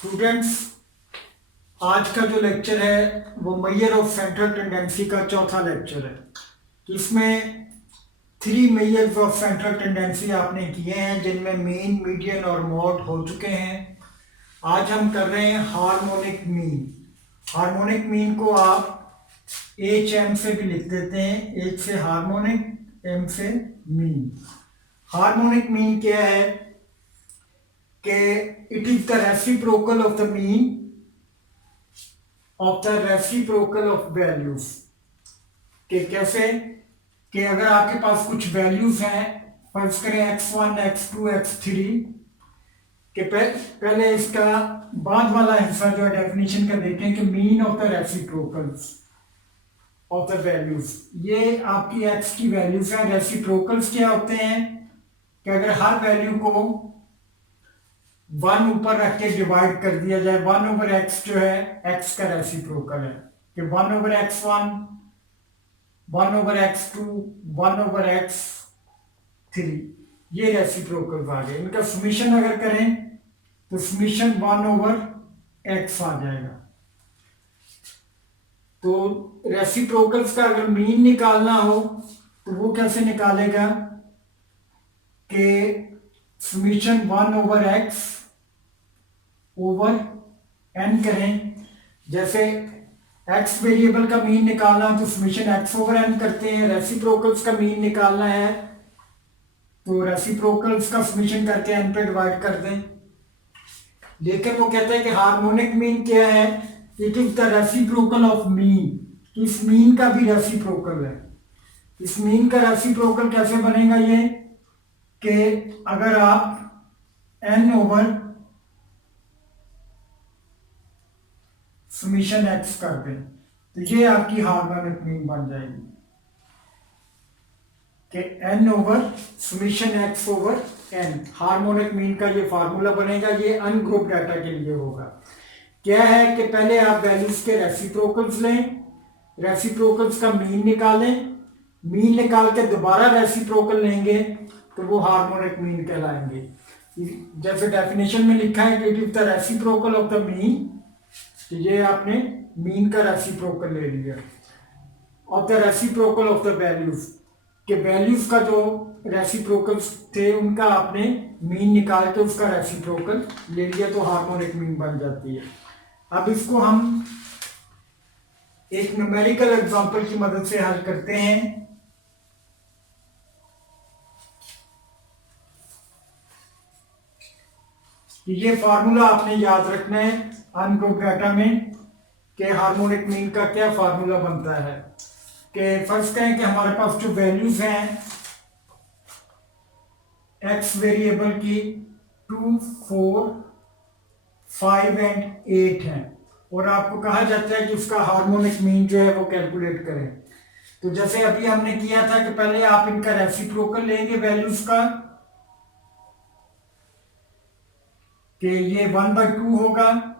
Students, आज का जो लेक्चर है वो मेजर ऑफ सेंट्रल टेंडेंसी का चौथा लेक्चर है। इसमें 3 मेजर्स ऑफ सेंट्रल टेंडेंसी आपने किए हैं, जिनमें मीन, मीडियन और मोड हो चुके हैं। आज हम कर रहे हैं हार्मोनिक मीन। हार्मोनिक मीन को आप एच एम से भी लिख देते हैं, एच से हार्मोनिक, एम से मीन। हार्मोनिक मीन क्या है कि it is the reciprocal of the mean of the reciprocal of values. कि कैसे कि अगर आपके पास कुछ वैल्यूज हैं, फर्ज करें x1, x2, x3 के पहले इसका बाद वाला हिस्सा जो है डेफिनेशन का देखें कि mean of the reciprocals of the values. ये आपकी x की वैल्यूज हैं। रेसिप्रोकल्स क्या होते हैं कि अगर हर वैल्यू को 1 ऊपर रख के डिवाइड कर दिया जाए, 1/x जो है x का रेसिप्रोकल है कि 1/x1, 1/x2, 1/x3, ये रेसिप्रोकल आ गए। इनका समीशन अगर करें तो समीशन 1/x आ जाएगा। तो रेसिप्रोकल्स का अगर मीन निकालना हो तो वो कैसे निकालेगा कि समीशन 1/x ओवर n करें। जैसे x वेरिएबल का मीन निकालना तो समीशन x/n करते हैं। रेसिप्रोकल्स का मीन निकालना है तो रेसिप्रोकल्स का समीशन करके n पे डिवाइड कर दें। लेकिन वो कहते हैं कि हार्मोनिक मीन क्या है, it is the reciprocal of mean. इस मीन का भी रेसिप्रोकल है। इस मीन का रेसिप्रोकल कैसे बनेगा ये कि अगर आप n ओवर समीशन x कर दें तो ये आपकी हार्मोनिक मीन बन जाएगी कि n over summation x over n। Harmonic mean का ये फार्मूला बनेगा। ये अनग्रुप डाटा के लिए होगा। क्या है कि पहले आप वैल्यूज के रेसिप्रोकल्स लें, रेसिप्रोकल्स का मीन निकालें, मीन निकाल के दोबारा रेसिप्रोकल लेंगे तो वो हार्मोनिक मीन कहलाएंगे। जैसे डेफिनेशन में लिखा है कि it is the reciprocal of the mean, तो ये आपने मीन का रेसिप्रोकल ले लिया। Of the reciprocal of the values, के वैल्यूज का जो रेसिप्रोकल्स थे उनका आपने मीन निकाल के उसका रेसिप्रोकल ले लिया तो हार्मोनिक मीन बन जाती है। अब इसको हम एक न्यूमेरिकल एग्जांपल की मदद से हल करते हैं। ये फार्मूला आपने याद रखना है अनग्रुप डाटा में कि हार्मोनिक मीन का क्या फार्मूला बनता है। कि फर्स्ट कहें कि हमारे पास जो वैल्यूज हैं एक्स वेरिएबल की 2, 4, 5 एंड 8 हैं और आपको कहा जाता है कि उसका हार्मोनिक मीन जो है वो कैलकुलेट करें। तो जैसे अभी हमने किया था कि पहले आप इनका रेसिप्रोकल लेंगे वैल्यूज का कि ये 1/2 होगा।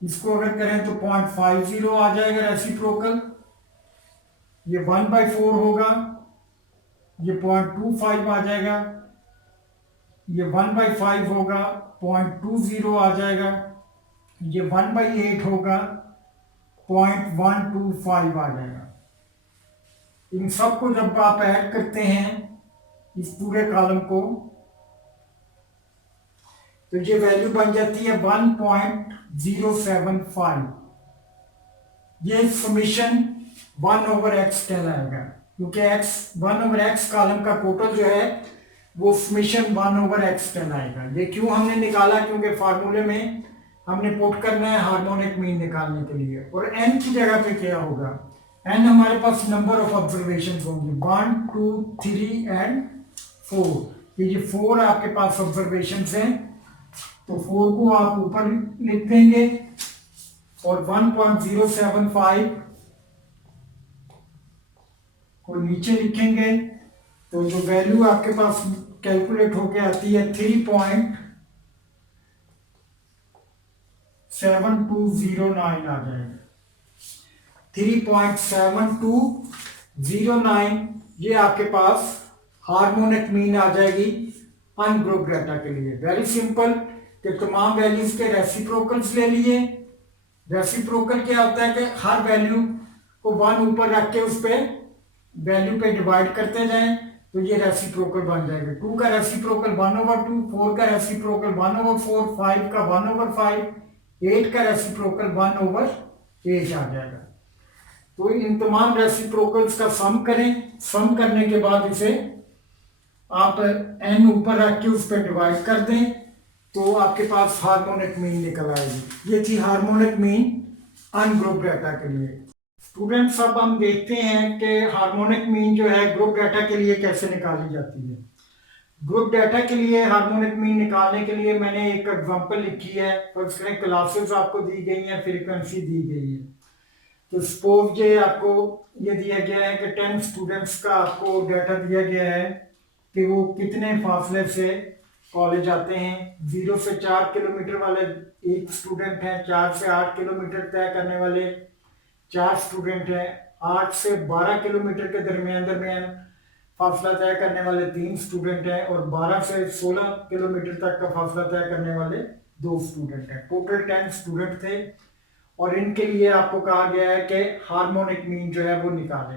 इसको अगर करें तो 0.50 आ जाएगा रेसिप्रोकल। ये 1/4 होगा, ये 0.25 आ जाएगा। ये 1/5 होगा, 0.20 आ जाएगा। ये 1/8 होगा, 0.125 आ जाएगा। इन सबको जब आप ऐड करते हैं इस पूरे कॉलम को तो ये वैल्यू बन जाती है 1.075। ये समीशन 1/x कहलाएगा क्योंकि x 1/x कॉलम का टोटल जो है वो समीशन 1/x कहलाएगा। ये क्यों हमने निकाला, क्योंकि फार्मूले में हमने पुट करना है हार्मोनिक मीन निकालने के लिए। और n की जगह पे क्या होगा, n हमारे पास नंबर ऑफ ऑब्जर्वेशन होंगे 1, 2, 3 एंड 4। ये 4 आपके पास ऑब्जर्वेशन हैं तो 4 को आप ऊपर लिख देंगे और 1.075 को नीचे लिखेंगे। तो जो वैल्यू आपके पास कैलकुलेट होके आती है 3.7209 आ जाएगा। 3.7209 ये आपके पास हार्मोनिक मीन आ जाएगी अनग्रुप डाटा के लिए। वेरी सिंपल कि तमाम वैल्यूज के रेसिप्रोकल्स ले लिए। रेसिप्रोकल क्या होता है कि हर वैल्यू को 1 ऊपर रख के उस पे वैल्यू पे डिवाइड करते जाएं, तो ये रेसिप्रोकल बन जाएगा। 2 का रेसिप्रोकल 1/2, 4 का रेसिप्रोकल 1/4, 5 का 1/5, 8 का रेसिप्रोकल 1/8 आ जाएगा। तो इन तमाम रेसिप्रोकल्स का सम करें। सम करने के बाद इसे आप n ऊपर रख के उस पर डिवाइड कर दें, तो आपके पास हार्मोनिक मीन निकल आएगी। ये थी हार्मोनिक मीन अनग्रुप डाटा के लिए। स्टूडेंट्स, अब हम देखते हैं कि हार्मोनिक मीन जो है ग्रुप डाटा के लिए कैसे निकाली जाती है। ग्रुप डाटा के लिए हार्मोनिक मीन निकालने के लिए मैंने एक एग्जांपल लिखी है। फर्स्ट करें, क्लासेस आपको दी गई हैं, फ्रीक्वेंसी दी गई है। तो सपोज ये आपको ये दिया गया है कि 10 स्टूडेंट्स का आपको डाटा दिया गया है कि वो कितने फासले से कॉलेज आते हैं। 0 से 4 किलोमीटर वाले एक स्टूडेंट हैं, 4 से 8 किलोमीटर तय करने वाले 4 स्टूडेंट हैं, 8 से 12 किलोमीटर के दरमियान फासला तय करने वाले 3 स्टूडेंट हैं, और 12 से 16 किलोमीटर तक का फासला तय करने वाले 2 स्टूडेंट हैं। टोटल 10 स्टूडेंट थे, और इनके लिए आपको कहा गया है कि हार्मोनिक मीन जो है वो निकालें।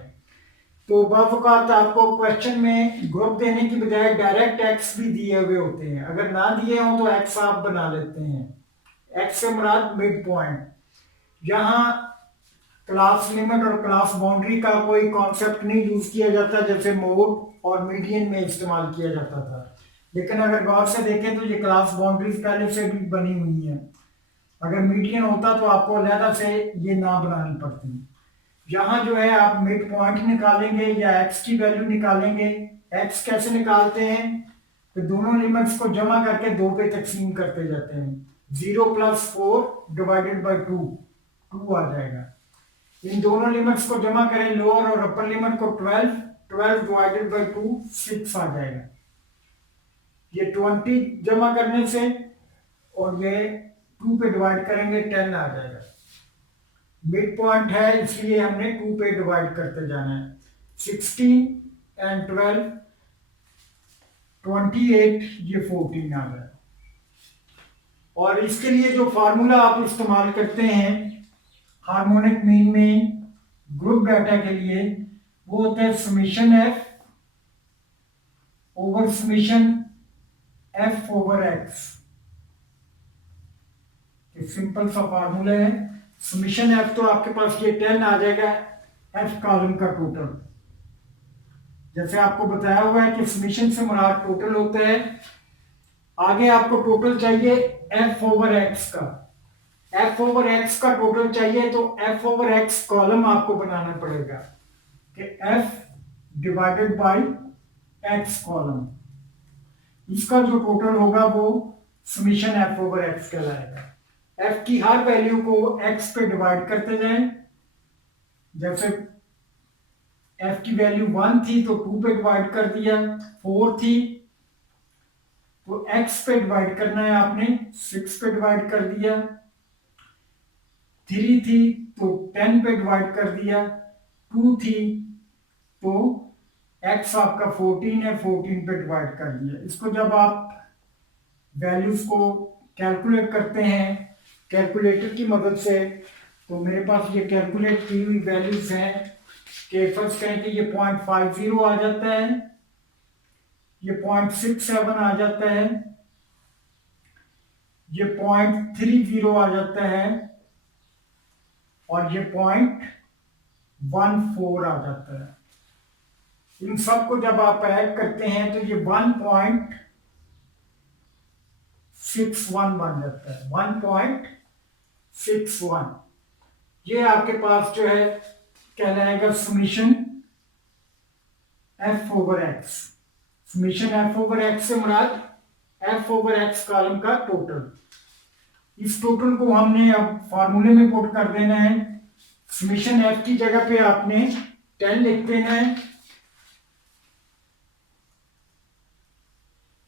तो बावकात आपको क्वेश्चन में ग्रुप देने की बजाय डायरेक्ट एक्स भी दिए हुए होते हैं। अगर ना दिए हों तो एक्स आप बना लेते हैं। एक्स से मुराद मिड पॉइंट। यहाँ क्लास लिमिट और क्लास बाउंड्री का कोई कॉन्सेप्ट नहीं यूज किया जाता, जैसे मोड और मीडियन में इस्तेमाल किया जाता था। लेकिन अगर गौर से देखें तो ये क्लास बाउंड्रीज पहले से भी बनी हुई है। अगर मीडियन होता तो आपको अलहदा से ये ना बनानी पड़ती। यहाँ जो है आप मिड पॉइंट निकालेंगे या एक्स की वैल्यू निकालेंगे। एक्स कैसे निकालते हैं? तो दोनों लिमिट्स को जमा करके 2 पे तकसीम करते जाते हैं। 0 + 4 डिवाइडेड बाई 2 आ जाएगा। इन दोनों लिमिट्स को जमा करें, लोअर और अपर लिमिट को 12 डिवाइडेड बाई 2 6 आ जाएगा। ये 20 जमा करने से और ये 2 पे डिवाइड करेंगे 10 आ जाएगा। मिड पॉइंट है इसलिए हमने 2 पे डिवाइड करते जाना है। 16 एंड 12 28, ये 14 आ गया। और इसके लिए जो फार्मूला आप इस्तेमाल करते हैं हार्मोनिक मीन में ग्रुप डाटा के लिए, वो होता है summation F over summation F over x. Simple सा फार्मूला है। समेशन एफ तो आपके पास ये 10 आ जाएगा, एफ कॉलम का टोटल। जैसे आपको बताया हुआ है कि समेशन से मुराद टोटल होता है। आगे आपको टोटल चाहिए एफ ओवर एक्स का। एफ ओवर एक्स का टोटल चाहिए तो एफ ओवर एक्स कॉलम आपको बनाना पड़ेगा कि F divided by x column. इसका जो टोटल होगा वो समेशन एफ ओवर एक्स कहलाएगा। एफ की हर वैल्यू को एक्स पे डिवाइड करते जाएं। जैसे एफ की वैल्यू 1 थी तो 2 पे डिवाइड कर दिया, 4 थी तो एक्स पे डिवाइड करना है आपने, 6 पे डिवाइड कर दिया, 3 थी तो 10 पे डिवाइड कर दिया, 2 थी तो एक्स आपका 14 है, 14 पे डिवाइड कर दिया। इसको जब आप वैल्यूज को कैलकुलेट करते हैं कैलकुलेटर की मदद से, तो मेरे पास ये कैलकुलेट की हुई वैल्यूज हैं कि फर्स्ट करें कि ये 0.50 आ जाता है, ये 0.67 आ जाता है, ये 0.30 आ जाता है, और ये 0.14 आ जाता है। इन सब को जब आप ऐड करते हैं तो ये 1.61 बन जाता है। 1.61 ये आपके पास जो है कहलाएगा summation F over x. Summation F over x से मुराद एफ ओवर एक्स कॉलम का टोटल। इस टोटल को हमने अब फार्मूले में पुट कर देना है। समेशन एफ की जगह पे आपने 10 लिख देना है,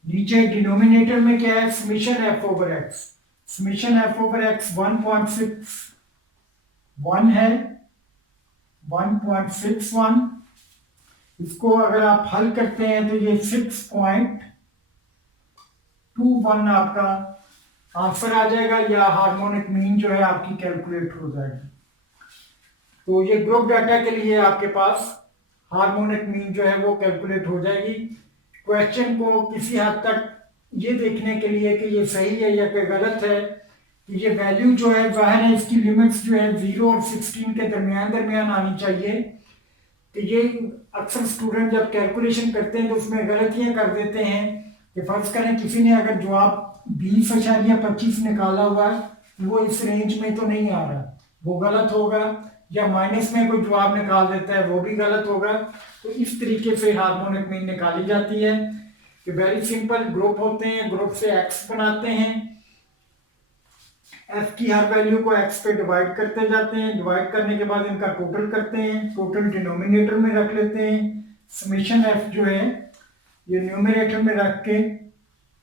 नीचे डिनोमिनेटर में क्या है summation F over x. Summation F over x 1.61 है, 1.61। इसको अगर आप हल करते हैं तो ये 6.21 आपका आंसर आ जाएगा या हार्मोनिक मीन जो है आपकी कैलकुलेट हो जाएगी। तो ये ग्रुप डाटा के लिए आपके पास हार्मोनिक मीन जो है वो कैलकुलेट हो जाएगी। क्वेश्चन को किसी हद तक ये देखने के लिए कि ये सही है या कि गलत है, कि ये वैल्यू जो है जाहिर है इसकी लिमिट्स जो है 0 और 16 के दरमियान दरमियान आनी चाहिए। कि ये अक्सर स्टूडेंट जब कैलकुलेशन करते हैं तो उसमें गलतियां कर देते हैं कि फर्ज करें किसी ने अगर जवाब 20.25 निकाला हुआ है, वो इस रेंज में तो नहीं आ रहा, वो गलत होगा। या माइनस में कोई जवाब निकाल देता है, वो भी गलत होगा। तो इस तरीके से हार्मोनिक मीन निकाली जाती है कि वेरी सिंपल ग्रुप होते हैं, ग्रुप से एक्स बनाते हैं, एफ की हर वैल्यू को एक्स पे डिवाइड करते जाते हैं, डिवाइड करने के बाद इनका टोटल करते हैं, टोटल डिनोमिनेटर में रख लेते हैं, समेशन एफ जो है ये न्यूमरेटर में रख के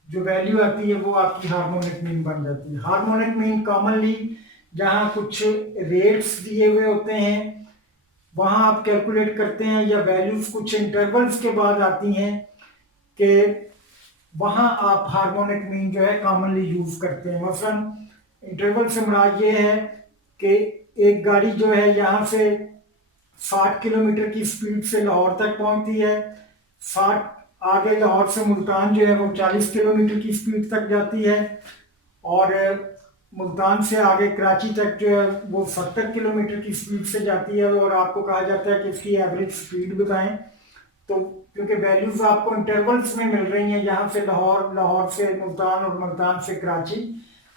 जो वैल्यू आती है वो आपकी हार्मोनिक मीन बन जाती है। हार्मोनिक मीन कॉमनली जहाँ कुछ रेट्स दिए हुए होते हैं वहां आप कैलकुलेट करते हैं, या वैल्यूज कुछ इंटरवल्स के बाद आती हैं कि वहां आप हार्मोनिक मीन जो है कॉमनली यूज करते हैं। मसलन इंटरवल से मुराद ये है कि एक गाड़ी जो है यहाँ से 60 किलोमीटर की स्पीड से लाहौर तक पहुंचती है, 60 आगे लाहौर से मुल्तान जो है वो 40 किलोमीटर की स्पीड तक जाती है, और मुल्तान से आगे कराची तक जो है वो 70 किलोमीटर की स्पीड से जाती है, और आपको कहा जाता है कि इसकी एवरेज स्पीड बताएं। तो क्योंकि वैल्यूज आपको इंटरवल्स में मिल रही हैं, यहाँ से लाहौर, लाहौर से मुल्तान और मुल्तान से कराची,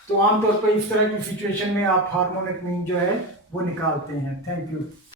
तो आमतौर पर इस तरह की सिचुएशन में आप हार्मोनिक मीन जो है वो निकालते हैं। Thank you.